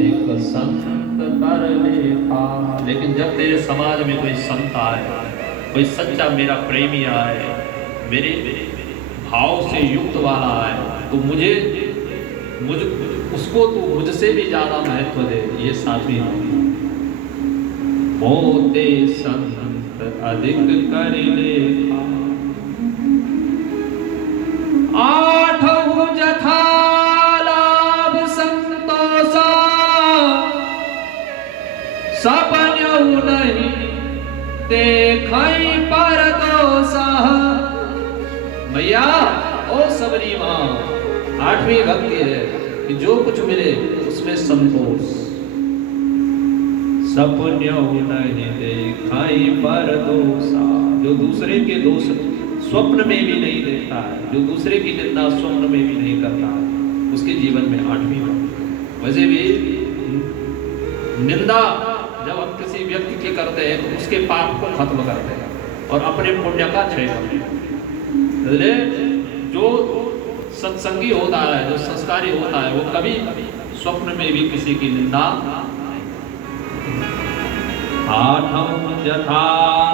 एक संत कर लेखा। लेकिन जब तेरे समाज में कोई संत आए, कोई सच्चा मेरा प्रेमी आए, मेरे भाव से युक्त वाला आए, तो मुझ उसको तू मुझसे भी ज्यादा महत्व दे। ये साथी होते संत अधिक कर लेखा। आठहु जथा लाभ संतोषा, सपन्यु नहीं देखई पर दोषा। मैया ओ सबरी माँ, आठवीं भक्ति है कि जो कुछ मिले उसमें संतोष। सपन्यु नहीं देखई पर दोषा, जो दूसरे के दोष स्वप्न में भी नहीं देखता है, जो दूसरे की निंदा स्वप्न में भी नहीं करता है, उसके जीवन में आठवीं भक्ति। वैसे भी निंदा जब हम किसी व्यक्ति की करते हैं तो उसके पाप को खत्म करते हैं और अपने पुण्य का क्षय करते हैं। जो सत्संगी होता है, जो संस्कारी होता है, वो कभी स्वप्न में भी किसी की निंदा। आठम जथा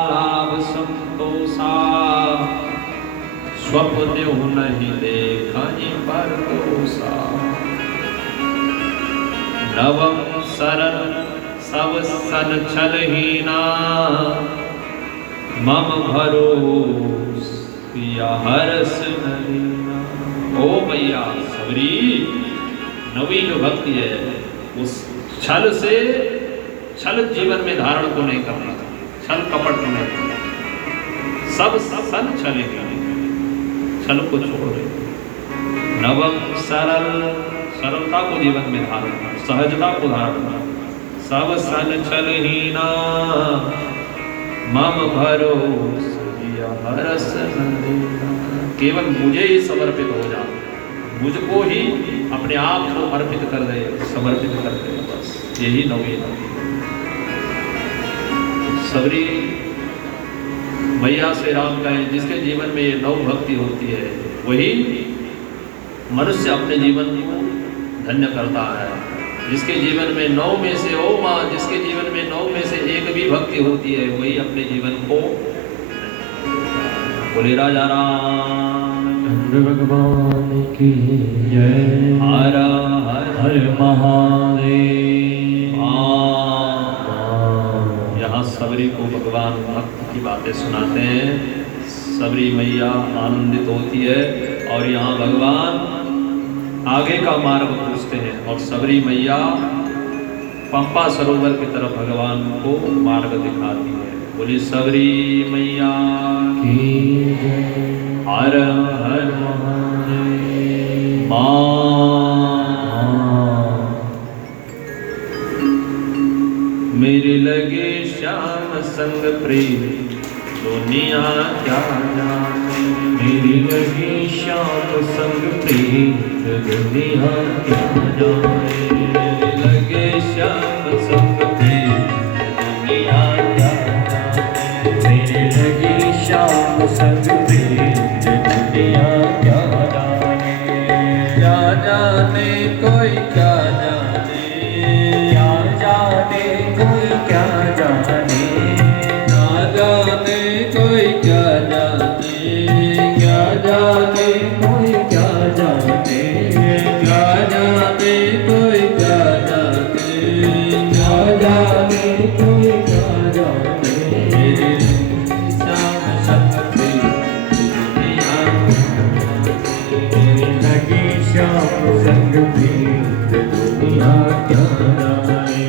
लाभ संतोषा, स्वप्न नहीं देखई पर दोषा। नवम सरल सब सन छलहीना, मम भरोस किया हरस नहीना। ओ मैया सबरी, नवी जो भक्ति है उस छल से, छल जीवन में धारण को नहीं करना, छल कपट को नहीं करना। सब सन छलहीना, छल को छोड़ दे। नवम सरल, सरलता को जीवन में धारण कर, सहजता को धारण कर। सब सन छलहीना, मम भरोस किया हरस नहीना। केवल मुझे ही समर्पित हो जा, मुझको ही अपने आप को अर्पित कर दे, समर्पित कर दे, बस यही नवी भक्ति। सबरी मैया से राम कहें, जिसके जीवन में ये नव भक्ति होती है वही मनुष्य अपने जीवन को धन्य करता है। जिसके जीवन में 9 में से, ओ माँ, जिसके जीवन में 9 में से एक भी भक्ति होती है वही अपने जीवन को। बोले राजा रामचंद्र भगवान की जय। हर हर हर महादेव। यहाँ सबरी को भगवान भक्त की बातें सुनाते हैं, सबरी मैया आनंदित होती है और यहाँ भगवान आगे का मार्ग पूछते हैं और सबरी मैया पंपा सरोवर की तरफ भगवान को मार्ग दिखाती है। बोली सबरी मैया की जय। हर हर महादेव। मेरे लगे श्याम संग प्रेम दुनिया क्या जाने। मेरी लगी श्याम संग प्रेम दुनिया क्या जाने। मेरे लगे श्याम संग प्रेम दुनिया क्या जाने। मेरे लगी श्याम संग प्रेम दुनिया क्या जाने। क्या जाने कोई क्या जाने, क्या जाने कोई क्या जाने। ना जाने कोई क्या जाने, क्या जाने कोई क्या जाने। क्या जाने कोई क्या जाने, क्या जाने कोई क्या जाने। मेरे श्याम संग प्रेम दुनिया, मेरे लगी श्याम संग प्रेम दुनिया क्या जाने।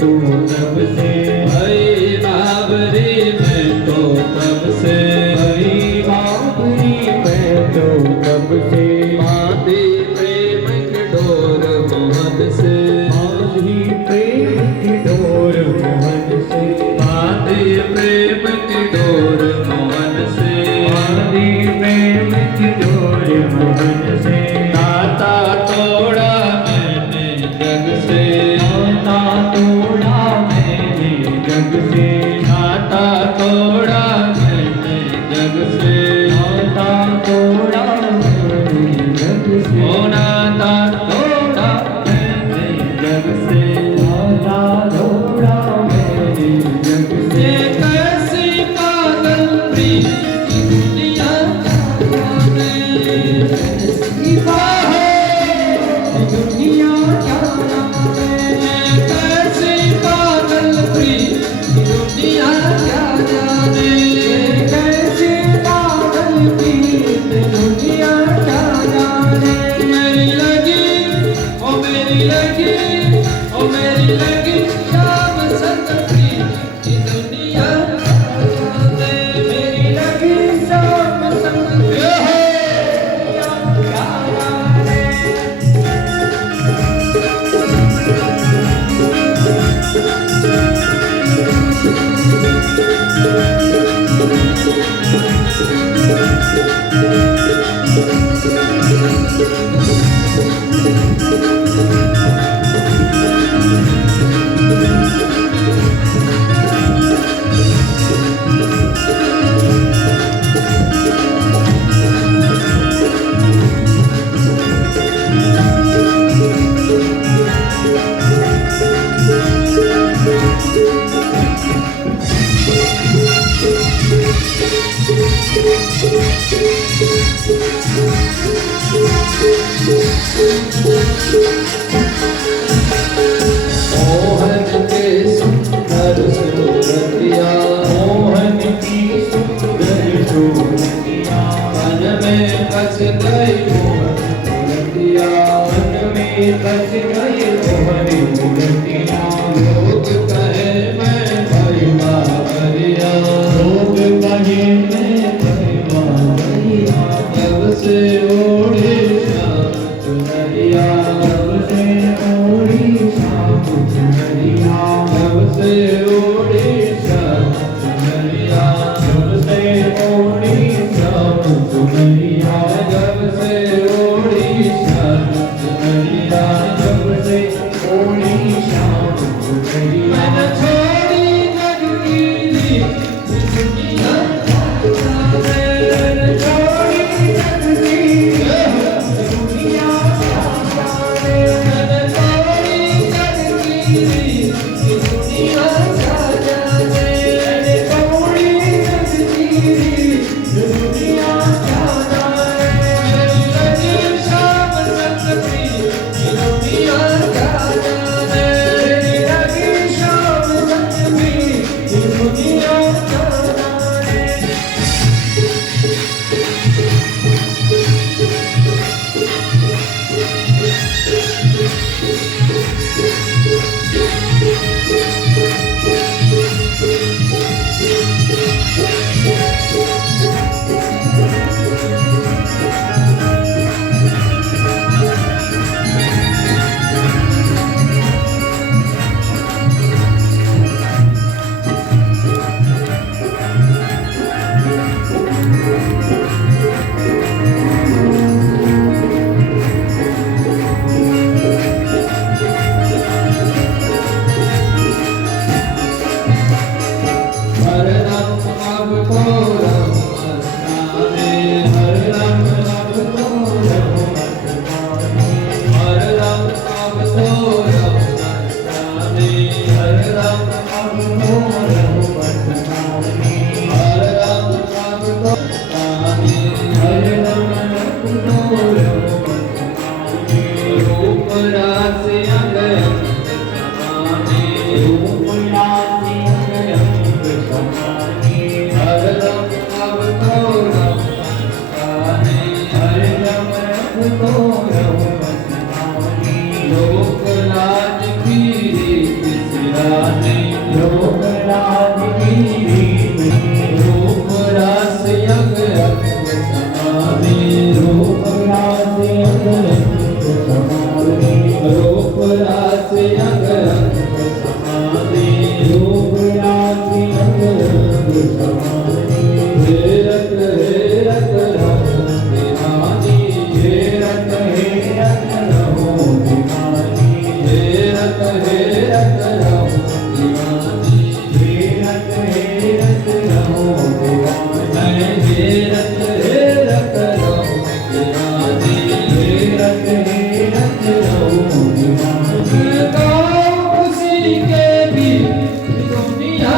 तू तब से भाई बाबरी मैं तो तब से भाई बाबरी मैं तो तब से बांधी प्रेम की डोर मोहन से बांधी प्रेम की डोर मोहन से बांधी प्रेम की डोर मोहन से बांधी प्रेम की डोर मोहन से नाता तोड़ा मैंने जग से नाता तोड़ा मैंने जग से नाता तोड़ा मैंने जग से नाता तोड़ा मैंने जग से ओ नाता तोड़ा मैंने जग से नाता तोड़ा मैंने जग से ये कैसी पागल प्रीत की दुनिया जाने की बाहर दुनिया क्या ये कैसी पागल प्रीत की दुनिया क्या जाने कैसे पागल प्रीत दुनिया क्या जाने मेरी लगी ओ मेरी लगी ओ मेरी लगी शाम संग प्रीत की दुनिया क्या जाने मेरी लगी शाम संग दुनिया क्या जाने मोहन के सुंदर सूरतिया मोहन की सुंदर सूरतिया मन में बस गई मोहन सूरतिया मन में बस गए मोहन मूर्तिया लोग कहे मैं भाई बाबरिया लोग कहे मैं परिवारिया जब से ओढ़े श्याम चुनरिया जब से ओढ़ी शाम चुनरिया जब से ओढ़े श्याम चुनरिया जब से ओढ़ी शाम चुनरिया जब से ओढ़ी श्याम चुनरिया जब से ओढ़ी शाम चुनरिया मैंने छोड़ी जग की रीत, दुनिया जाने। छोड़ी जग की दुनिया जाने मैंने छोड़ी जग की रीत, दुनिया जाने। छोड़ी जग की दुनिया जाने मेरी लगी शाम संग प्रीत, दुनिया जाने। लगी शाम समानी हे रत रहो निहानी हे रत रहो निहानी हे रत रहो निहानी हे रत रहो निहानी हे रत रहो निहानी हे रत रहो निहानी खुशी के भी दुनिया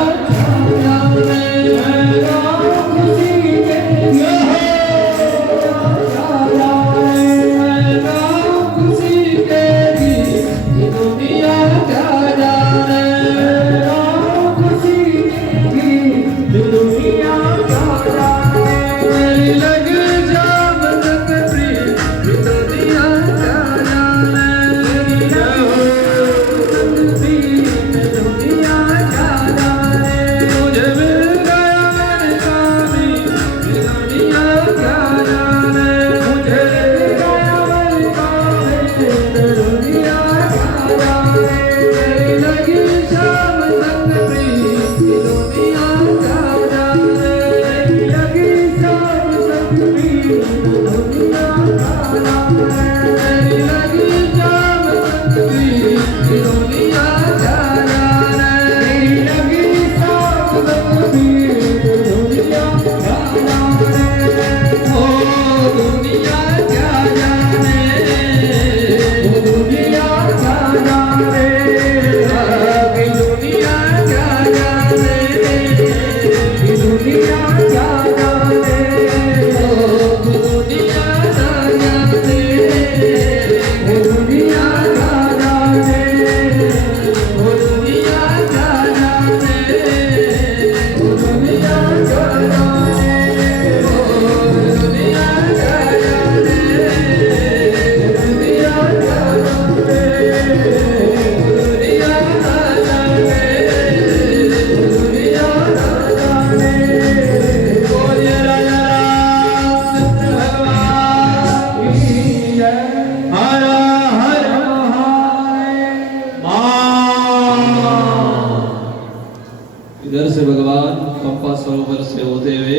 इधर से भगवान पंपा सरोवर से होते हुए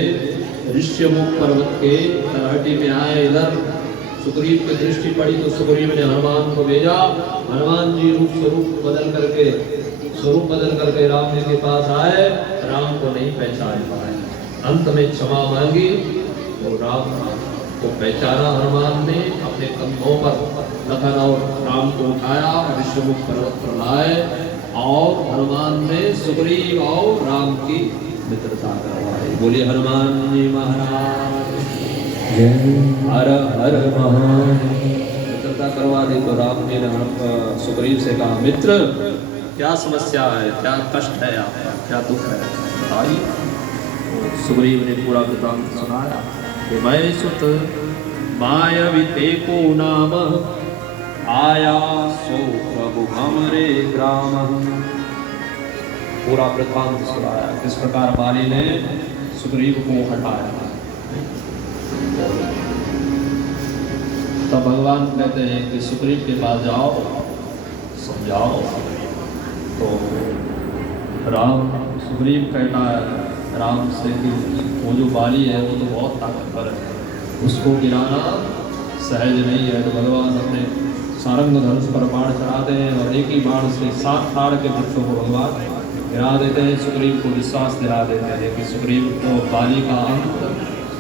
ऋष्यमुख पर्वत के तलहटी में आए। इधर सुग्रीव की दृष्टि पड़ी तो सुग्रीव ने हनुमान को भेजा। हनुमान जी स्वरूप बदल करके राम जी के पास आए। राम को नहीं पहचान पाए। अंत में क्षमा मांगी और राम को पहचाना। हनुमान ने अपने कंधों पर लखन और राम को उठाया, ऋष्यमुख पर्वत पर लाए और हनुमान ने सुग्रीव और राम की मित्रता करवाई। बोलिए हनुमान जी महाराज हर हर महादेव। मित्रता करवा दी तो राम जी ने सुग्रीव से कहा, मित्र क्या समस्या है, क्या कष्ट है आपका, क्या दुख है बताइए। सुग्रीव ने पूरा वृतांत सुनाया कि मैं सुत मायावी को नाम आया सो प्रभु हमरे ग्राम। पूरा वृतांत सुनाया किस प्रकार बाली ने सुग्रीव को हटाया। तब भगवान कहते हैं कि सुग्रीव के पास जाओ, समझाओ। तो सुग्रीव कहता है राम से कि वो जो बाली है वो तो बहुत ताकतवर है, उसको गिराना सहज नहीं है। तो भगवान अपने सारंग धनुष पर बाण चढ़ाते हैं और एक ही बाण से 7 ताड़ के वृक्षों को भगवान गिरा देते हैं। सुग्रीव को विश्वास दिला देते हैं कि सुग्रीव को बाली का अंत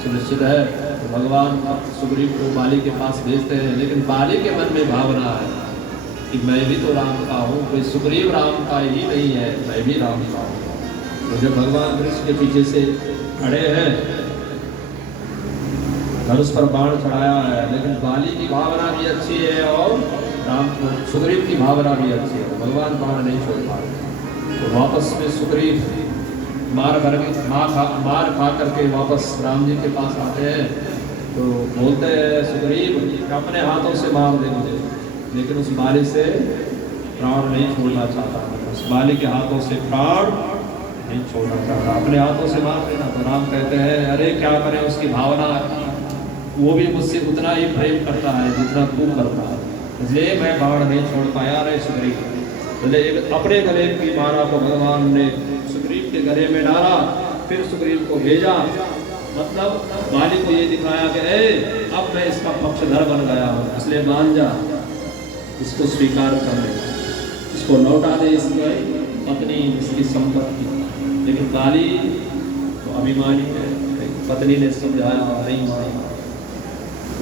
सुनिश्चित है। तो भगवान सुग्रीव को बाली के पास भेजते हैं, लेकिन बाली के मन में भावना है कि मैं भी तो राम का हूँ, कोई सुग्रीव राम का ही नहीं है, मैं भी राम का हूँ। तो जब भगवान वृक्ष के पीछे से खड़े हैं, धनुष पर बाण चढ़ाया है, लेकिन बाली की भावना भी अच्छी है और राम सुग्रीव की भावना भी अच्छी है। तो भगवान बाण नहीं छोड़ पा रहे। तो वापस में सुग्रीव मार खा करके वापस राम जी के पास आते हैं। तो बोलते हैं सुग्रीव अपने हाथों से मार दे मुझे, लेकिन उस बाली से प्राण नहीं छोड़ना चाहता। उस बाली के हाथों से प्राण नहीं छोड़ना चाहता, अपने हाथों से मार देना। तो राम कहते हैं अरे क्या करें, उसकी भावना, वो भी मुझसे उतना ही प्रेम करता है जितना तू करता है, इसलिए मैं बाण नहीं छोड़ पाया। रे सुग्रीव बोले अपने गले की मारा तो भगवान ने सुग्रीव के गले में डाला फिर सुग्रीव को भेजा। मतलब बाली को ये दिखाया कि अब मैं इसका पक्षधर बन गया हूँ, इसलिए मान जा, इसको स्वीकार कर ले, इसको लौटा दे इसकी पत्नी, इसकी संपत्ति। लेकिन बाली तो अभिमानी है, पत्नी ने समझाया नहीं माना,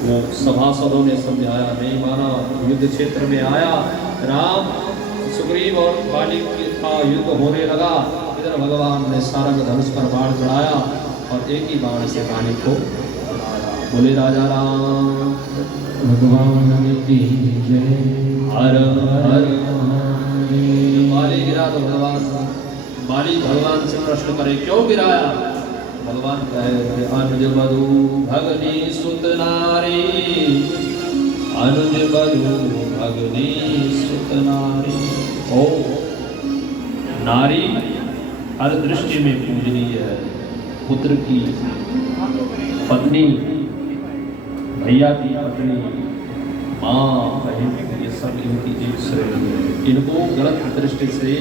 वो सभासदों ने समझाया नहीं माना। युद्ध क्षेत्र में आया राम, सुग्रीव और बाली का युद्ध होने लगा। इधर भगवान ने सारंग धनुष पर बाण चढ़ाया और एक ही बाण से बाली को मारा। बोले राजा राम भगवान की जय। हर हर बाली गिरा तो बाली भगवान से प्रश्न करे क्यों गिराया? भगवान कहे अनुज बधु भगनी सुत नारी, अनुज बधु भगनी सुत नारी। ओ नारी हर दृष्टि में पूजनीय है, पुत्र की पत्नी, भैया की पत्नी, माँ बहन, ये सब इनकी एक श्रेणी है। इनको गलत दृष्टि से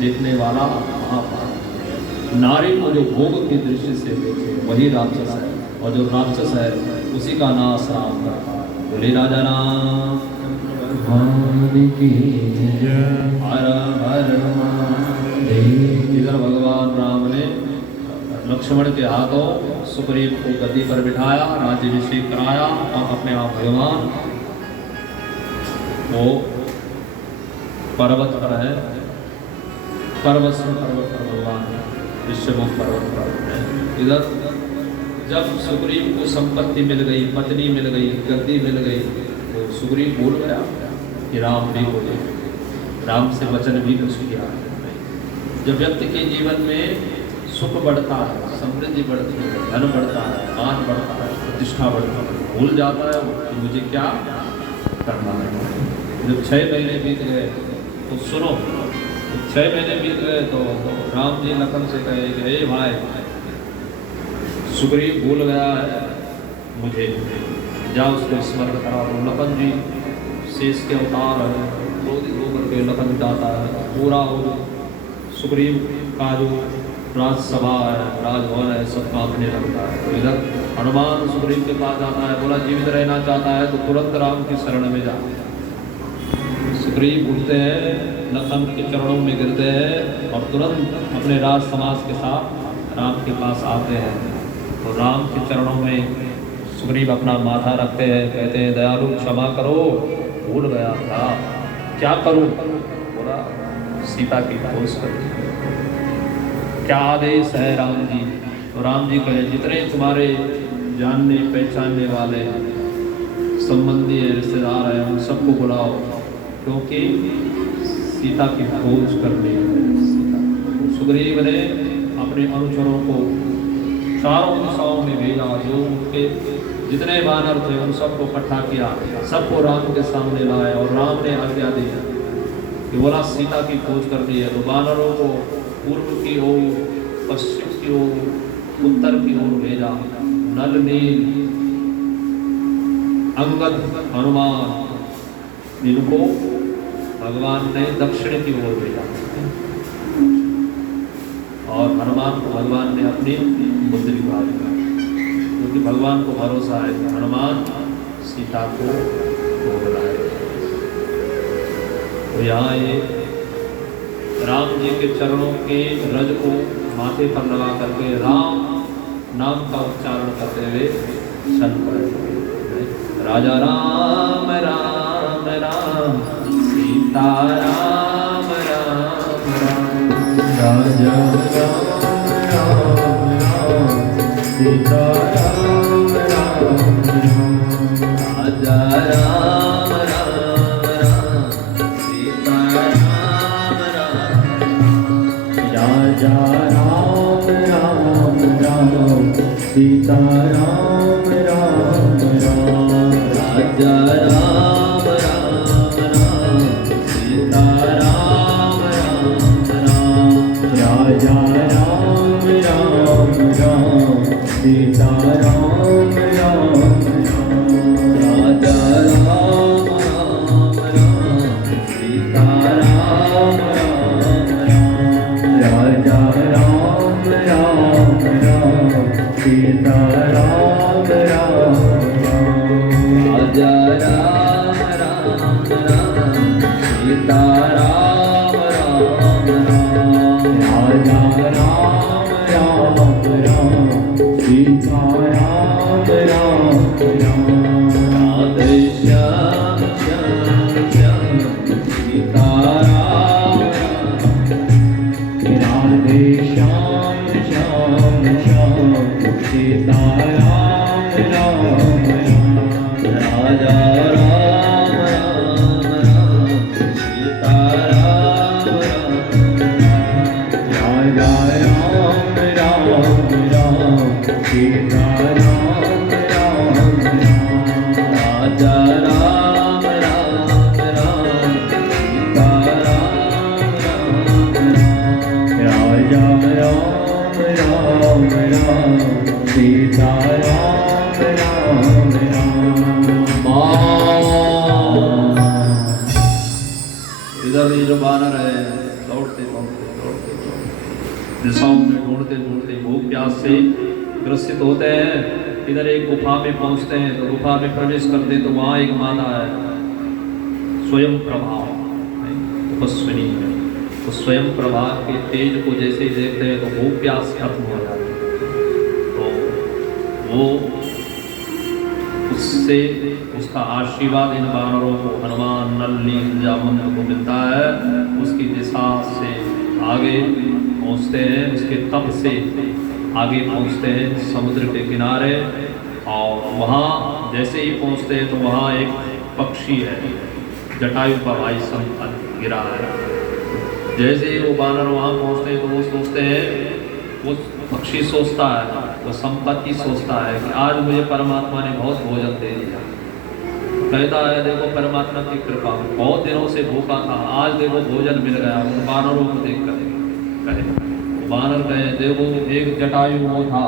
देखने वाला महापाप, नारी को जो भोग की दृष्टि से देखे वही राक्षस है, और जो राक्षस है उसी का नाश राम करता है। बोले राजा राम की जय। हर हर महादेव। इधर भगवान राम ने लक्ष्मण के हाथों सुग्रीव को गद्दी पर बिठाया, राज्याभिषेक कराया और अपने आप भगवान वो पर्वत पर है, पर्वत पर भगवान ऋष्यमुख पर्वत पर है। इधर जब सुग्रीव को संपत्ति मिल गई, पत्नी मिल गई, गद्दी मिल गई, तो सुग्रीव भूल गया कि राम भी बोले, राम से वचन भी कुछ किया। जब व्यक्ति के जीवन में सुख बढ़ता है, समृद्धि बढ़ती है, धन बढ़ता है, मान बढ़ता है, प्रतिष्ठा बढ़ता है, भूल जाता है कि मुझे क्या करना है। जब 6 महीने बीत गए तो सुनो, 6 महीने बीत गए तो राम जी लखन से कहे कि हे भाई, सुग्रीव भूल गया है मुझे, जाओ उसको स्मरण करा दो। लखन जी शेष के अवतार है, क्रोधित होकर के लखन जाता है, पूरा हो सुग्रीव का जो राजसभा है, राजभवन है, सब कांपने लगता है। तो इधर हनुमान सुग्रीव के पास जाता है, बोला जीवित रहना चाहता है तो तुरंत राम की शरण में जा। सुग्रीव उठते हैं, लखन के चरणों में गिरते हैं और तुरंत अपने राज समाज के साथ राम के पास आते हैं। तो राम के चरणों में सुग्रीव अपना माथा रखते हैं, कहते हैं दयालु क्षमा करो, भूल गया था, क्या करूं? बोला सीता की खोज कर, क्या आदेश है राम जी? तो राम जी कहे जितने तुम्हारे जानने पहचानने वाले संबंधी है, रिश्तेदार है, उन सबको बुलाओ, क्योंकि सीता की खोज करनी है। सुग्रीव ने अपने अनुचरों को चारों दिशाओं में भेजा, जो उनके जितने वानर थे उन सबको इकट्ठा किया, सबको राम के सामने लाए और राम ने आज्ञा दी कि बोला सीता की खोज करनी है। तो वानरों को पूर्व की ओर, पश्चिम की ओर, उत्तर की ओर भेजा। नल नील, अंगद, हनुमान, इनको भगवान ने दक्षिण की ओर भेजा और हनुमान को भगवान ने अपनी मुद्रिका दी, क्योंकि भगवान को भरोसा है कि हनुमान सीता को ढूंढ लाए। तो यहाँ ये राम जी के चरणों के रज को माथे पर लगा करके राम नाम का उच्चारण करते हुए चल पड़े। राजा राम राम राम, सीता राम राम राम, राजा राम राम राम, सीता राम राम राम, राजा राम राम राम, सीता राम राम राम, राजा राम राम राम, सीता राम राम राम, राजा राम राम राम, सीता राम राम राम, राजा राम राम राम, सीता राम राम राम, राजा राम राम राम, सीता राम राम राम, राजा राम राम राम राम राम सीता राम राम राम। इधर ये जो बानर है दौड़ते दिशाओं में ढूंढते ढूंढते भूख प्यास से ग्रसित होते हैं। इधर एक गुफा में पहुंचते हैं तो गुफा में प्रवेश करते तो वहाँ एक माता है स्वयं प्रभा तपस्विनी है। तो स्वयं प्रभा के तेज को जैसे ही देखते हैं तो भूख प्यास खत्म हो जाती है। तो वो उससे उसका आशीर्वाद इन बानरों को हनुमान नल नील जामुन को मिलता है। उसकी दिशा से आगे पहुँचते हैं, उसके तप से आगे पहुँचते हैं समुद्र के किनारे। और वहाँ जैसे ही पहुँचते हैं तो वहाँ एक पक्षी है, जटायु का भाई संतन गिरा है। जैसे ही वो बानर वहाँ पहुँचते हैं तो वो सोचते हैं, वो पक्षी सोचता है, वो संपत्ति सोचता है कि आज मुझे परमात्मा ने बहुत भोजन दे दिया। कहता है देखो परमात्मा की कृपा, बहुत दिनों से भूखा था, आज देखो भोजन मिल गया। उन बानरों को देख कर कहे बानर कहे देखो एक जटायु वो था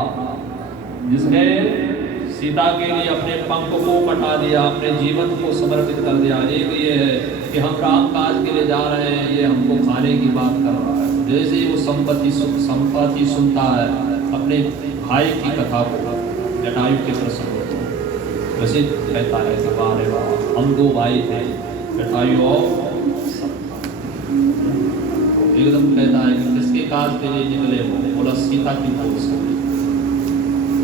जिसने सीता के लिए अपने पंख को कटा दिया, अपने जीवन को समर्पित कर दिया। एक ये है कि हम राम काज के लिए जा रहे हैं, ये हमको खाने की बात कर रहा है। जैसे ही वो संपत्ति सुनता है अपने भाई की कथा को, जटायु के प्रसंग को, वैसे कहता है कि वाह रे वाह, हम दो भाई थे जटायु और एकदम कहता है कि किसके काज के लिए निकले हो? बोला सीता की खोज से।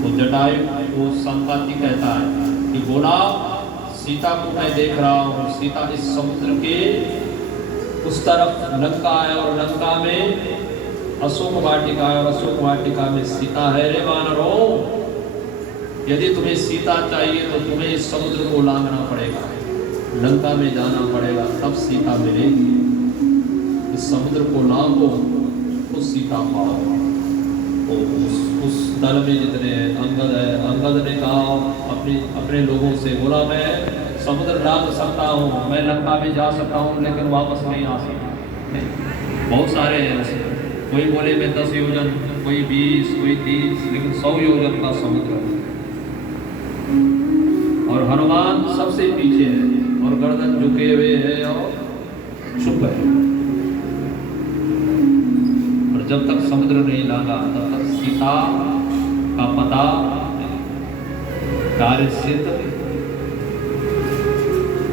तो जटायु वो संपाति कहता है कि बोला सीता को मैं देख रहा हूँ, सीता इस समुद्र के उस तरफ लंका है और लंका में अशोक वाटिका है और अशोक वाटिका में सीता है। रे वानरों, यदि तुम्हें सीता चाहिए तो तुम्हें इस समुद्र को लांघना पड़ेगा, लंका में जाना पड़ेगा, तब सीता मिलेगी। इस समुद्र को लांघो तो सीता पाओ। तो उस दल में जितने अंगद है, अंगद ने कहा अपने लोगों से, बोला मैं समुद्र लांघ सकता हूँ, मैं लंका में जा सकता हूँ, लेकिन वापस नहीं आ सकता। बहुत सारे हैं ऐसे, कोई बोले मैं 10 योजन, कोई 20, कोई 30, लेकिन 100 योजन का समुद्र है। और हनुमान सबसे पीछे है और गर्दन झुके हुए है और चुप है। और जब तक समुद्र नहीं लांघा तब तक सीता का पता कार्य सिद्ध।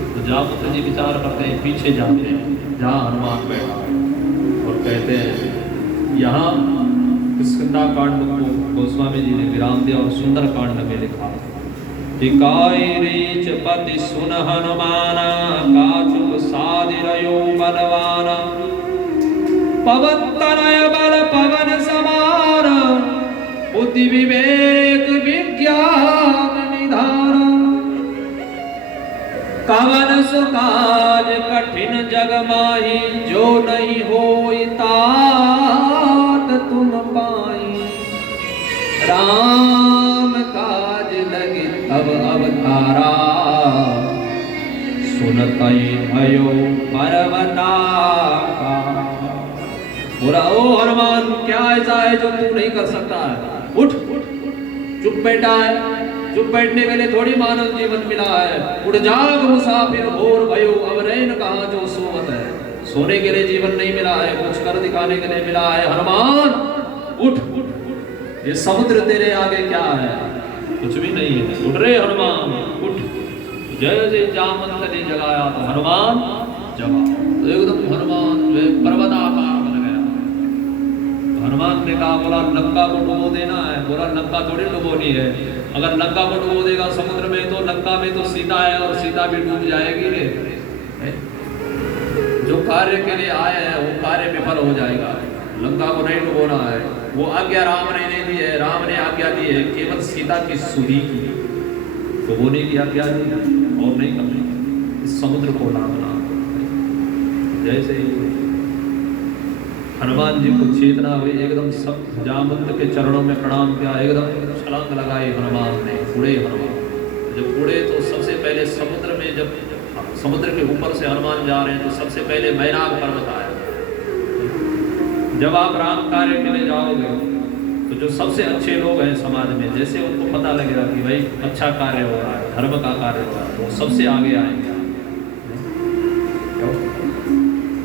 तो जामुन जी विचार करते हैं, पीछे जाते हैं जहाँ हनुमान बैठा और कहते हैं, यहाँ किष्किंधा कांड को गोस्वामी जी ने विराम दिया और सुंदर कांड में लिखा कि काय रीच पति सुन हनुमाना, काचुक सादिरयो बलवाना, पवन तनय बल पवन समान, बुद्धि विवेक विज्ञान निधान, कवन सुकाज कठिन जग माही, जो नहीं होई तात तुम पाई, राम काज लगी तब अवतारा, सुनतई भयो पर्वताकार। बोला ओ हनुमान, क्या ऐसा है जो तू नहीं कर सकता है? उठ, चुप बैठा है, चुप बैठने के लिए थोड़ी मानव जीवन मिला है। उठ जाग मुसाफिर भोर भयो, अब रैन कहाँ जो सोवत है। सोने के लिए जीवन नहीं मिला है, कुछ कर दिखाने के लिए मिला है। हनुमान उठ, ये समुद्र तेरे आगे क्या है? कुछ भी नहीं है। उठ रे हनुमान उठ। जैसे जामंत ने जगाया तो हनुमान जगा, तो एकदम हनुमान जो है पर्वताकार बन गया। तो हनुमान ने कहा, बोला लंका को डुबो देना है? बोला लंका थोड़ी डुबोनी है, अगर लंका को डुबो देगा समुद्र में तो लंका में तो सीता है और सीता भी डूब जाएगी रे। जो कार्य के लिए आए हैं वो कार्य विफल हो जाएगा। लंका को नहीं डुबोना है, वो आज्ञा राम ने नहीं दी है। राम ने आज्ञा दी है केवल सीता की सुधि की, डुबोने की आज्ञा दी और नहीं करनी, इस समुद्र को लांघना। जैसे ही हनुमान जी को चेतना हुई, एकदम सब जामवंत के चरणों में प्रणाम किया, एकदम छलांग लगाई हनुमान ने, उड़े हनुमान। जब उड़े तो सबसे पहले समुद्र में, जब समुद्र के ऊपर से हनुमान जा रहे हैं तो सबसे पहले मैनाक पर्वत आया। जब आप राम कार्य के लिए जाओगे तो जो सबसे अच्छे लोग हैं समाज में, जैसे उनको पता लगेगा कि भाई अच्छा कार्य हो रहा है, धर्म का कार्य हो रहा है, तो वो सबसे आगे आएंगे।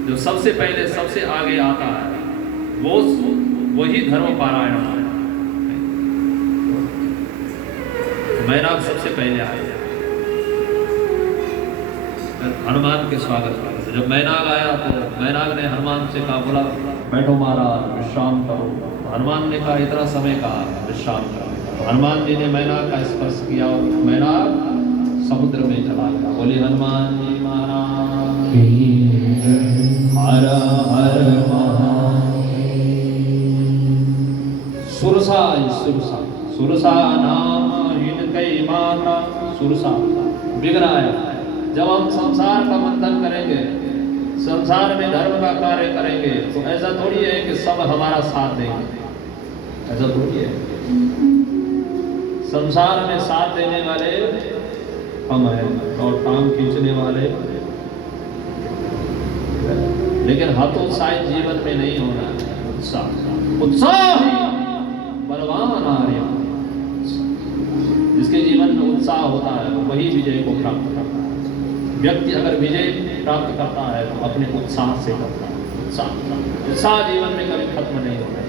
जो सबसे पहले सबसे आगे आता है वही धर्म पारायण है। मैनाक सबसे पहले आए, हनुमान के स्वागत का। जब मैनाक आया तो मैनाक ने हनुमान से कहा, बोला बैठो महाराज विश्राम करो। हनुमान ने कहा इतना समय कहा, विश्राम करो। हनुमान जी ने मैनाक का स्पर्श किया और मैनाक समुद्र में चला गया। बोले हनुमान जी महाराज हर हर सुरसा सुरसा सुरसा नाम कई माता सुरसा बिगड़ाया। जब हम संसार का मंथन करेंगे, संसार में धर्म का कार्य करेंगे, तो ऐसा थोड़ी है कि सब हमारा साथ देंगे, ऐसा थोड़ी है। संसार में साथ देने वाले हम हैं और टांग खींचने वाले, लेकिन हतोत्साही जीवन में नहीं होना है। उत्साह उत्साह बलवान आर्य, जिसके जीवन में उत्साह होता है वही विजय को प्राप्त करता है। व्यक्ति अगर विजय प्राप्त करता है तो अपने उत्साह से करता है। उत्साह जीवन में कभी खत्म नहीं होना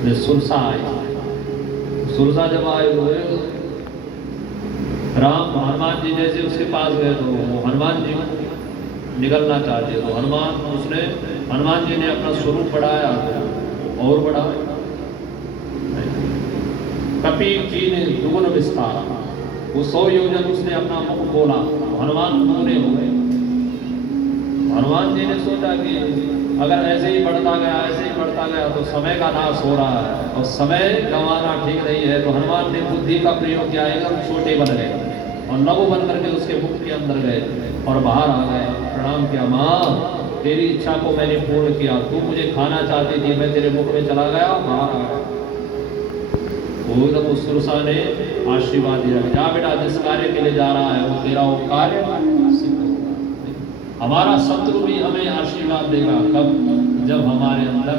है। सुरसा आए, सुरसा जब आए हुए राम हनुमान जी जैसे उसके पास गए तो वो हनुमान जी निकलना चाहते, तो हनुमान जी ने अपना स्वरूप बढ़ाया और बढ़ाया। कपिल जी ने दुगुन विस्तार, वो 100 योजन उसने अपना मुख खोला, हनुमान दूने हो गए। हनुमान जी ने सोचा कि अगर ऐसे ही बढ़ता गया तो समय का नाश हो रहा है और समय गंवाना ठीक नहीं है। तो हनुमान ने बुद्धि का प्रयोग किया, एकदम छोटे बन गए और लघु बन करके उसके मुख के अंदर गए और बाहर आ गए। प्रणाम किया, माँ तेरी इच्छा को मैंने पूर्ण किया, तू मुझे खाना चाहती थी, मैं तेरे मुख में चला गया, बाहर आ गया। तो सुरसा ने आशीर्वाद दिया, जा बेटा जिस कार्य के लिए जा रहा है वो तेरा वो कार्य सिद्ध होगा। हमारा शत्रु भी हमें आशीर्वाद देगा, कब? जब हमारे अंदर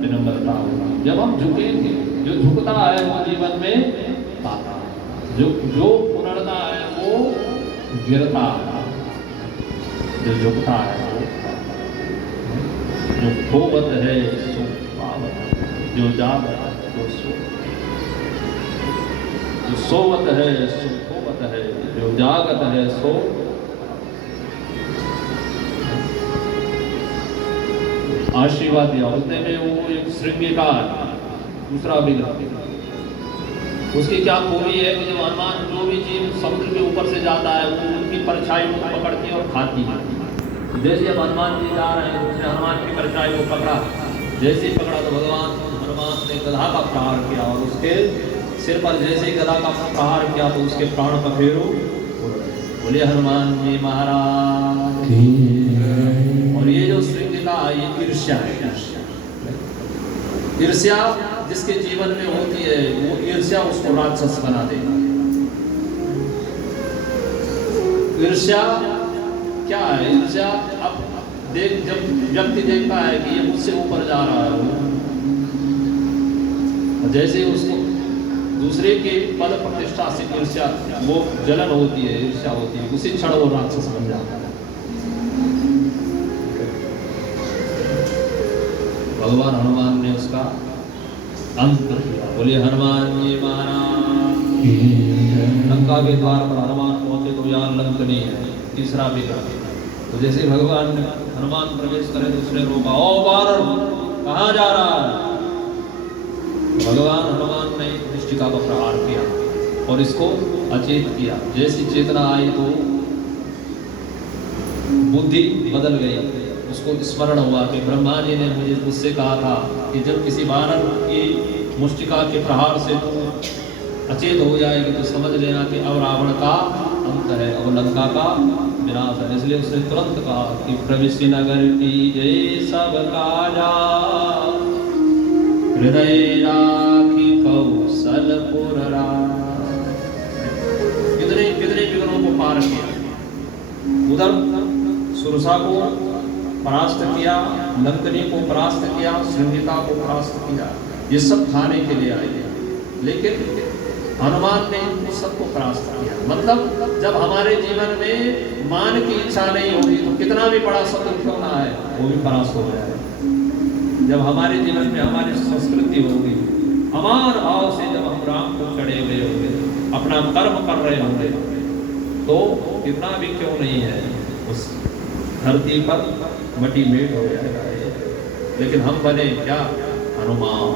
विनम्रता होगा, जब हम झुकेंगे। जो झुकता है वो जीवन में पाता है, जो उड़ता है वो गिरता है, जो झुकता है वो जो खोवत है सो पावत, जो जागत है वो सो, जो सोवत है सो खोवत है, जो जागत है सो। आशीर्वाद दिया उतने में वो एक श्रृंगिकार दूसरा विग्रह, उसकी क्या खूबी है कि जब हनुमान जो भी जीव समुद्र के ऊपर से जाता है वो उनकी परछाई को पकड़ती है और खाती है। जैसे अब हनुमान जी जा रहे हैं, उसने हनुमान की परछाई को पकड़ा, जैसे ही पकड़ा तो भगवान हनुमान ने गधा का प्रहार किया और उसके सिर पर जैसे ही गधा का प्रहार किया तो उसके प्राण पखेरु। बोले हनुमान जी महाराज। और ये जो श्रृंगिका ये ईर्ष्या है, ईर्ष्या जिसके जीवन में होती है वो ईर्ष्या उसको राक्षस बना देगा। ईर्ष्या क्या है? ईर्ष्या अब जब व्यक्ति देखता है कि ये मुझसे ऊपर जा रहा है, और जैसे उसको दूसरे के पद प्रतिष्ठा से ईर्ष्या वो जलन होती है, ईर्ष्या होती है, उसी क्षण वो राक्षस बन जाता है। भगवान हनुमान ने उसका अंत किया। बोले हनुमान जी महाराज। लंका के द्वार पर हनुमान पहुंचे तो यहाँ लंकनी है, तीसरा विग्रह। तो जैसे भगवान ने हनुमान प्रवेश करे तो उसने रोका, ओ बानर कहाँ जा रहा है? भगवान हनुमान ने दृष्टिका का प्रहार किया और इसको अचेत किया। जैसी चेतना आई तो बुद्धि बदल गई, उसको स्मरण हुआ कि ब्रह्मा जी ने मुझसे कहा था कि जब किसी बानर की मुष्टिका के प्रहार से तो अचेत हो जाएगी तो समझ लेना कि अब रावण का अंत है, अब लंका का विनाश है। इसलिए उसने तुरंत कहा कि प्रविष्टि नगर की जय सब काजा, हृदय राखी कौशलपुर राज। कितने विघ्नों को पार किया। उधर सुरसा को परास्त किया, लंकनी को परास्त किया, श्रृंगिका को परास्त किया, ये सब खाने के लिए आई है। लेकिन हनुमान ने इन सबको परास्त किया। मतलब जब हमारे जीवन में मान की इच्छा नहीं होगी तो कितना भी बड़ा शत्रु क्यों ना है वो भी परास्त हो जाए। जब हमारे जीवन में हमारी संस्कृति होगी, अमान भाव से जब हम राम को चढ़े हुए होंगे, अपना कर्म कर रहे होंगे, तो कितना भी क्यों नहीं है उस धरती पर मटी मेट हो जाएगा। लेकिन हम बने क्या? हनुमान।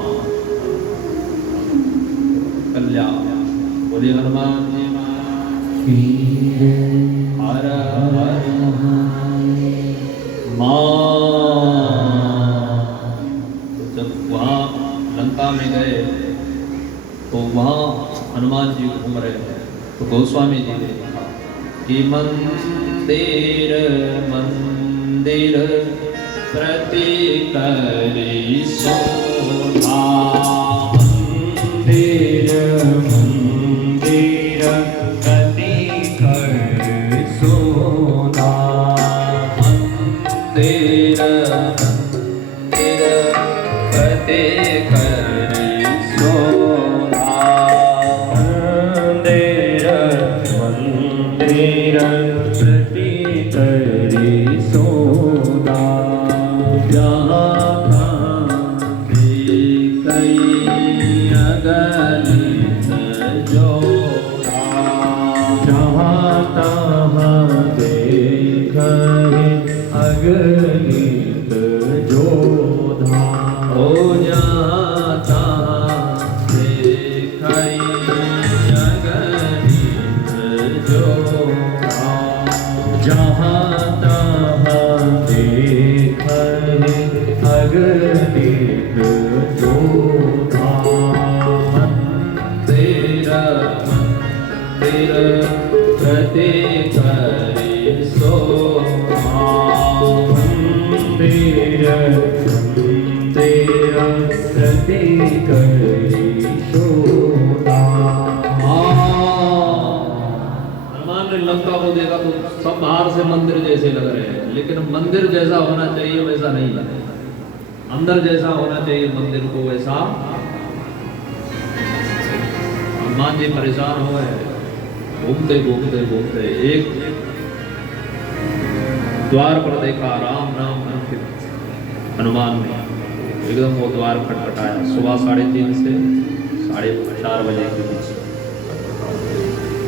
कल्याण बोले हनुमान जी हर हर तो जब वहाँ लंका में गए तो वहाँ हनुमान जी घूम रहे थे, तो गोस्वामी जी ने कहा कि मंदिर मंदिर प्रति करी शोभा, मंदिर मंदिर प्रति कर शोभा, मंदिर मंदिर प्रति कर शोभा, मंदिर मंदिर प्रति करी शोभा, अगणित जोधा हो जाता देखई अगणित जोधा, जहाँ तहाँ देखई अगणित जोधा, मंदिर मंदिर प्रति करी शोभा, मंदिर मंदिर प्रति करी शोभा। हनुमान ने लंका को देखा तो सब बाहर से मंदिर जैसे लग रहे हैं, लेकिन मंदिर जैसा होना चाहिए वैसा नहीं लगे, अंदर जैसा होना चाहिए मंदिर को वैसा। हनुमान जी परेशान हो गए, घूमते घूमते घूमते एक द्वार पर देखा, राम नाम अंकित हनुमान ने एकदम वो द्वार खटखटाया। सुबह 3:30 से 4:30 बजे के बीच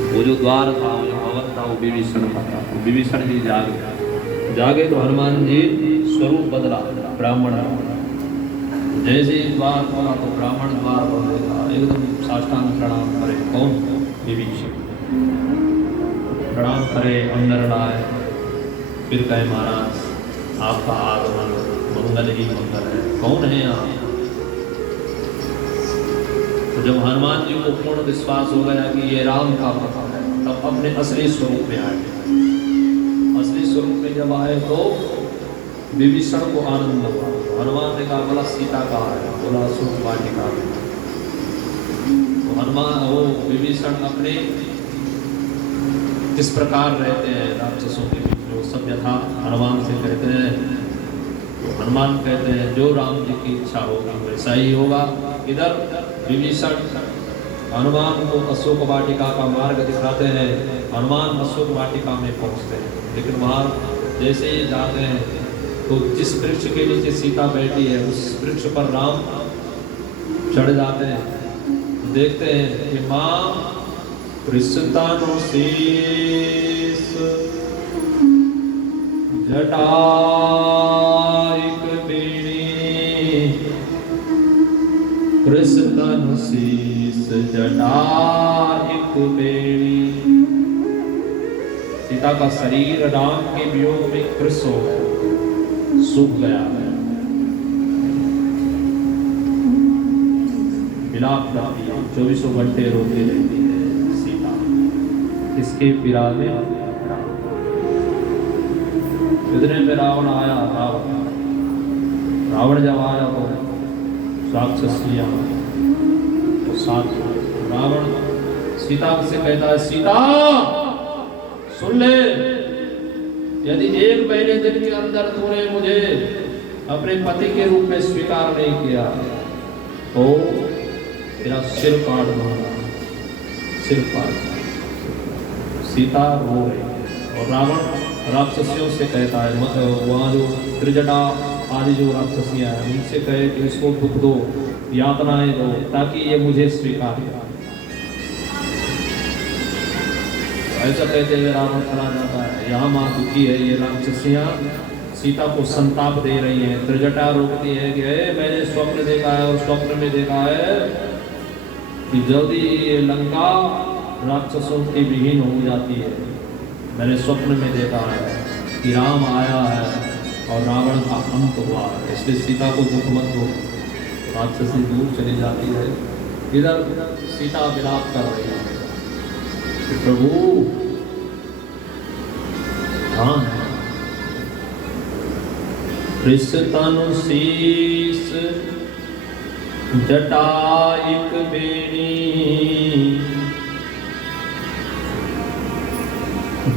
वो जो द्वार था, वो जो भवन था, वो विभीषण का था। विभीषण जी जागे तो हनुमान जी स्वरूप बदला, ब्राह्मण। जैसे ही द्वार खोला तो ब्राह्मण द्वार पर देखा, एकदम साष्टांग प्रणाम करे। कौन? विभीषण प्रणाम करे, अंदर लाए, फिर कहे महाराज आपका आगमन मंगल ही मंगल है, कौन है आप? तो जब हनुमान जी को पूर्ण विश्वास हो गया कि ये राम का भक्त है, तब अपने असली स्वरूप में आए। असली स्वरूप में जब आए तो विभीषण को आनंद हुआ। हनुमान ने कहा बोला सीता कहाँ है? बोला अशोक वाटिका में। तो हनुमान वो विभीषण अपने किस प्रकार रहते हैं राक्षसों के बीच, जो सब यथा हनुमान से कहते हैं, तो हनुमान कहते हैं जो राम जी की इच्छा होगी वैसा ही होगा। इधर विभीषण हनुमान को अशोक वाटिका का मार्ग दिखाते हैं। हनुमान अशोक वाटिका में पहुंचते हैं, लेकिन वहाँ जैसे ही जाते हैं तो जिस वृक्ष के नीचे सीता बैठी है उस वृक्ष पर राम चढ़ जाते हैं। देखते हैं कि माँ कृष्णतानुशीस जटाइक बेणी, कृष्णतानुशीस जटाइक बेणी। सीता का शरीर राम के वियोग में कृष्ण हो गया, सूख गया है, विलाप करती है, 24 घंटे रोती रहती है सीता। इसके विराग में इतने में रावण आया। रावण जब आया तो राक्षसियां तो साथ रावण सीता से कहता है सीता सुन ले, यदि 1 महीने दिन के अंदर तूने मुझे अपने पति के रूप में स्वीकार नहीं किया तो तेरा सिर काट दूंगा, सिर काट। सीता रो रही है और रावण राक्षसियों से कहता है, वहाँ जो त्रिजटा आदि जो राक्षसियाँ हैं उनसे कहे कि इसको दुख दो, यातनाएं दो, ताकि ये मुझे स्वीकार करे। ऐसा कहते हुए रावण चला जाता है। यहाँ माँ दुखी है, ये राक्षसियाँ सीता को संताप दे रही हैं। त्रिजटा रोकती है कि मैंने स्वप्न देखा है और स्वप्न में देखा है कि जल्दी ये लंका राक्षसों की विहीन हो जाती है। मैंने स्वप्न में देखा है कि राम आया है और रावण का अंत हुआ है, इसलिए सीता को दुख मत दो। राक्षसी दूर चली जाती है। इधर सीता विलाप कर रही है कि प्रभु हाँ तनु शीस जटाइक बेणी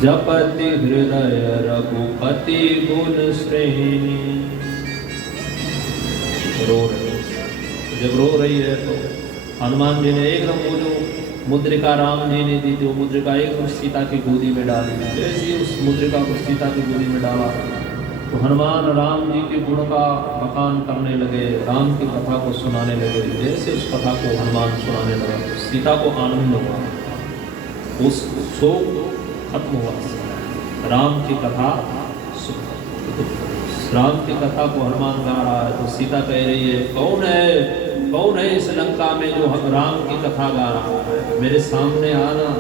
जपति हृदय रघुपति गुण श्रेणी। रो रही, जब रो रही है तो हनुमान जी ने एकदम वो जो मुद्रिका राम जी ने दी थी, वो मुद्रिका एकदम सीता की गोदी में डाली। जैसे ही उस मुद्रिका को सीता की गोदी में डाला तो हनुमान राम जी के गुण का बखान करने लगे, राम की कथा को सुनाने लगे। जैसे उस कथा को हनुमान सुनाने लगा तो सीता को आनंद हुआ, उस शोक खत्म हुआ। राम की कथा राम की कथा को हनुमान गा रहा है तो सीता कह रही है, कौन है इस लंका में जो राम की कथा गा रहा है? मेरे सामने आना,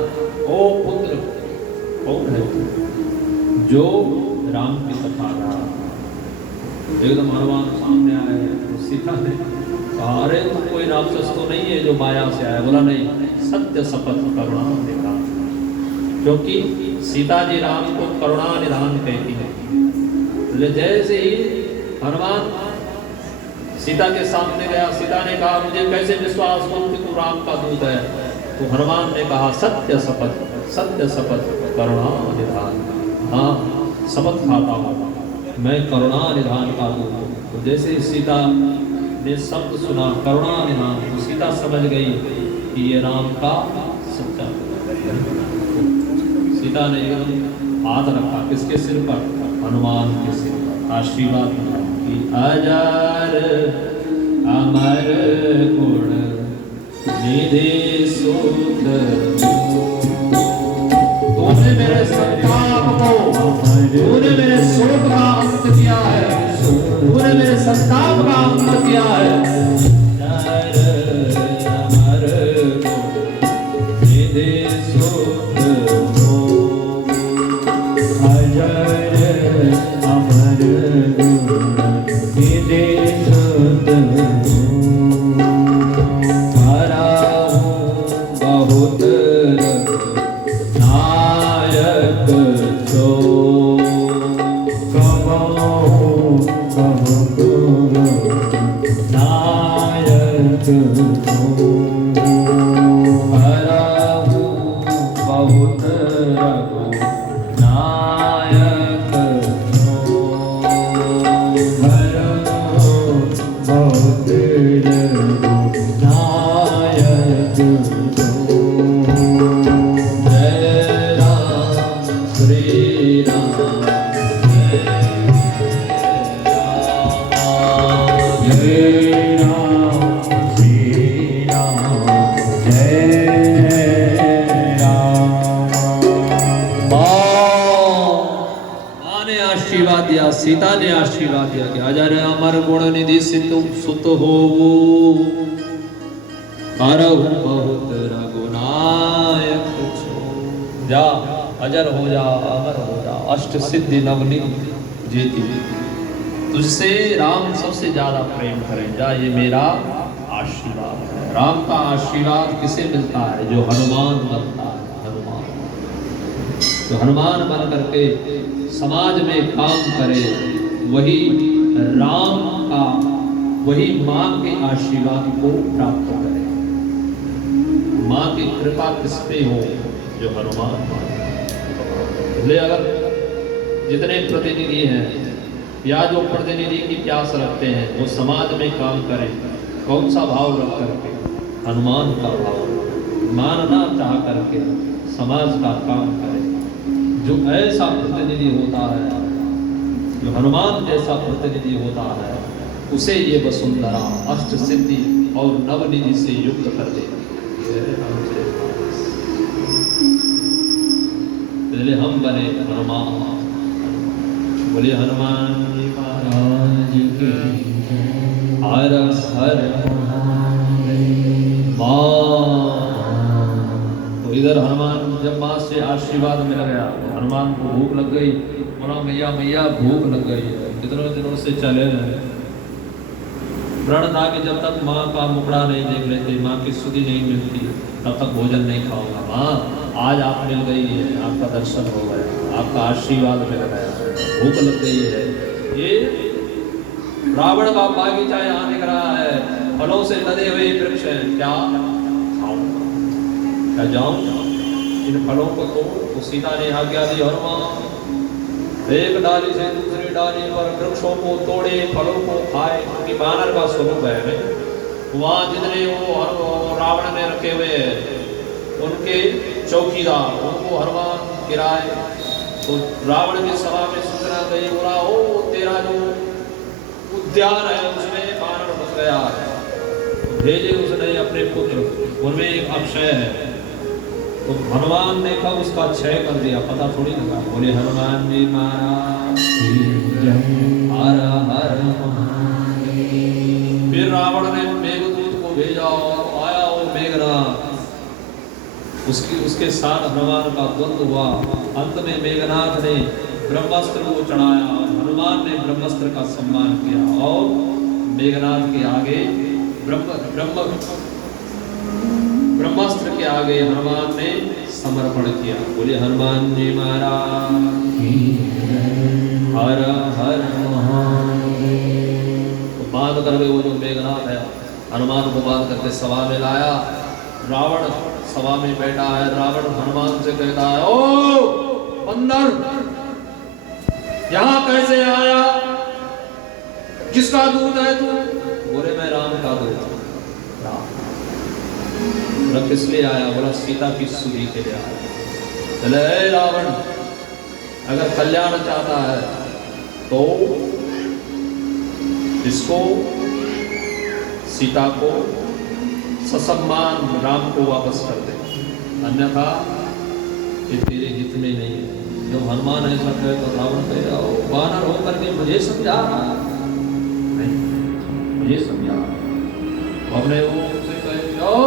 ओ पुत्र, कौन है जो राम की कथा गा रहा है? एकदम हनुमान सामने आए तो सीता ने कहा, अरे तुम कोई राक्षस तो नहीं है जो माया से आया? बोला नहीं, सत्य शपथ करुणा निधान। क्योंकि सीता जी राम को करुणा निधान कहती है। जैसे ही हनुमान सीता के सामने गया, सीता ने कहा, मुझे कैसे विश्वास हो कि तू राम का दूत है? तो हनुमान ने कहा, सत्य शपथ करुणा निधान। हाँ, शपथ खाता हूँ मैं करुणा निधान का दूत हूँ। तो जैसे ही सीता ने शब्द सुना करुणा निधान, तो सीता समझ गई कि ये राम का सच्चा। सीता ने हाथ रखा किसके सिर पर? हनुमान के सिर पर, आशीर्वाद कि अजर अमर गुण निधि सुत, तूने मेरे संताप को, तूने मेरे शोक का अंत किया है, तूने मेरे संताप का अंत किया है। अमर गुण निधि सुत, सीता ने आशीर्वाद दिया कि अजर अमर गुण निधि सुत होवो, करहु बहुत रघुनायक छो। जा, अजर हो जा, अमर हो जा, अष्ट सिद्धि नवनीत जेती। तुझसे राम सबसे ज्यादा प्रेम करें, जा, ये मेरा आशीर्वाद है। राम का आशीर्वाद किसे मिलता है? जो हनुमान बनता है। हनुमान तो हनुमान बन करके समाज में काम करे, वही राम का, वही माँ के आशीर्वाद को प्राप्त करे। माँ की कृपा किस पे हो? जो हनुमान। इसलिए अगर जितने प्रतिनिधि हैं या जो प्रतिनिधि की प्यास रखते हैं वो समाज में काम करें, कौन सा भाव रख करके? हनुमान का भाव, मानना चाह करके समाज का काम करे। जो ऐसा प्रतिनिधि होता है, जो हनुमान जैसा प्रतिनिधि होता है, उसे ये वसुंधरा अष्ट सिद्धि और नवनिधि से युक्त कर देती है। पहले हम बने हनुमान, बोले हनुमान जी महाराज की हर हर तो इधर हनुमान जब माँ से आशीर्वाद मिल गया, हनुमान को भूख लग गई, बोला मैया मैया भूख लग गई है। कितनों दिनों से चले व्रण था कि जब तक माँ का मुखड़ा नहीं देख लेते, माँ की स्तुति नहीं मिलती, तब तक भोजन नहीं खाऊंगा। माँ आज आप मिल गई है, आपका दर्शन हो गया, आपका आशीर्वाद मिल गया, भूख लग गई है। ये रावण का बागीचा यहाँ दिख रहा है, फलों से लदे हुए वृक्ष हैं, क्या क्या जाऊं इन फलों को तो सीता ने आज्ञा दी, हनुमान एक डाली से दूसरी डाली पर वृक्षों को तोड़े, फलों को खाए, क्योंकि बानर का स्वरूप है। वहां जितने वो रावण ने रखे हुए उनके चौकीदार, उनको हनुमान गिराए तो रावण की सभा में सूचना गई, बोला ओ तेरा जो उद्यान है उसमें बानर घुस गया है। भेजे उसने अपने पुत्र, उनमें एक अक्षय है, तो हनुमान ने कब उसका क्षय कर दिया पता थोड़ी लगा। बोले हनुमान जी महाराज हर हर महादेव। फिर रावण ने मेघदूत को भेजा और आया वो मेघनाथ, उसके साथ हनुमान का द्वंद्व हुआ। अंत में मेघनाथ ने ब्रह्मास्त्र को चढ़ाया और हनुमान ने ब्रह्मास्त्र का सम्मान किया और मेघनाथ के आगे ब्रह्मास्त्र के आगे हनुमान ने समर्पण किया। बोले हनुमान जी महाराज हर हर महादेव। तो बांध करके वो जो मेघनाथ है हनुमान को बांध करके सभा में लाया। रावण सभा में बैठा है, रावण हनुमान से कहता है, ओ बंदर यहाँ कैसे आया, किसका दूत है तू? बोले मैं राम का दूत। बोला किस लिए आया? बोला सीता की स्तुति के लिए आया। बोले रावण अगर कल्याण चाहता है तो इसको सीता को ससम्मान राम को वापस कर दे, अन्यथा ये तेरे हित में नहीं है। जब हनुमान ऐसा कहे तो रावण कह रहा हो बानर होकर के मुझे समझा रहा नहीं, मुझे समझा हमने वो उसे कहे जाओ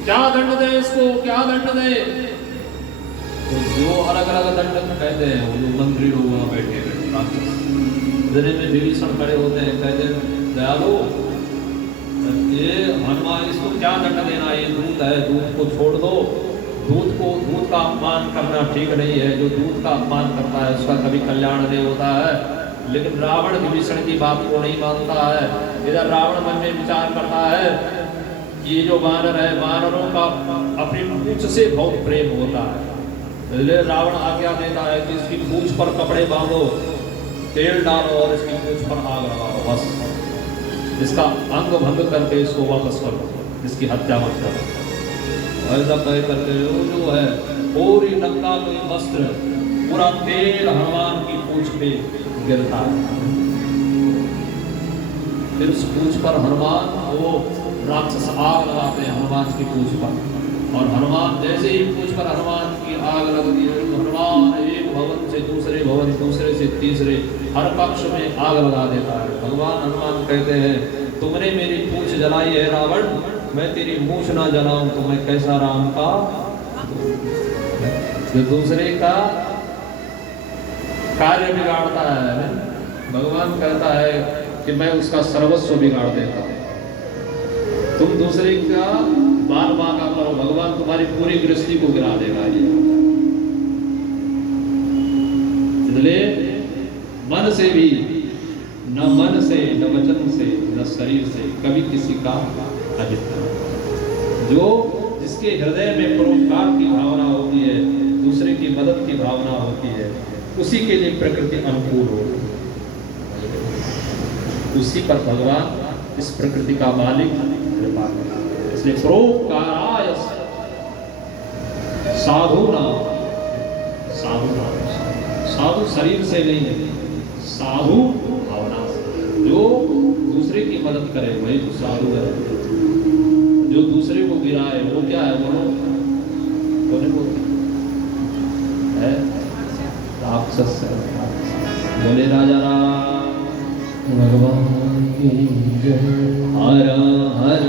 क्या दंड दे इसको, क्या दंड दे? तो जो अलग अलग दंड कहते हैं वो जो मंत्री लोग वहां बैठे हैं राक्षस, जने में विभीषण खड़े होते हैं, कहते हैं दयालु ये हनुमान इसको क्या दंड देना, ये दूत है, दूत को छोड़ दो। दूत का अपमान करना ठीक नहीं है, जो दूत का अपमान करता है उसका कभी कल्याण नहीं होता है। लेकिन रावण विभीषण की बात को नहीं मानता है। इधर रावण मन में विचार करता है ये जो वानर है, वानरों का अपनी पूंछ से बहुत प्रेम होता है। इसलिए रावण आज्ञा देता है कि इसकी पूंछ पर कपड़े बांधो, तेल डालो और इसकी पूंछ पर आग लगाओ, बस इसका अंग भंग करके इसको वापस करो, इसकी हत्या मत करो। ऐसा कह करके जो है पूरी नंगा कोई वस्त्र, पूरा तेल हनुमान की पूंछ पे गिरता है। फिर उस पूंछ पर हनुमान वो राक्षस आग लगाते हैं हनुमान की पूंछ पर, और हनुमान जैसे ही पूंछ पर हनुमान की आग लगती है, हनुमान एक भवन से दूसरे भवन, दूसरे से तीसरे हर कक्ष में आग लगा देता है। भगवान हनुमान कहते हैं तुमने मेरी पूंछ जलाई है रावण, मैं तेरी मूछ ना जलाऊं तो मैं कैसा राम का? जो दूसरे का कार्य बिगाड़ता है, भगवान कहता है कि मैं उसका सर्वस्व बिगाड़ देता हूं। तुम दूसरे का बाल बाका करो, भगवान तुम्हारी पूरी गृहस्थी को गिरा देगा। इसलिए मन से भी, न मन से, न वचन से, न शरीर से कभी किसी का अहित न। जो जिसके हृदय में परोपकार की भावना होती है, दूसरे की मदद की भावना होती है, उसी के लिए प्रकृति अनुकूल हो, उसी पर भगवान इस प्रकृति का मालिक कृपा करता। इसलिए परोपकाराय साधु नाम, साधु नाम, साधु शरीर से नहीं है, साधु भावना से। जो दूसरे की मदद करे वही तो साधु है। जो दूसरे को गिराए वो क्या है? वो है राक्षस है। बोले राजा राम भगवान की जय। हर हर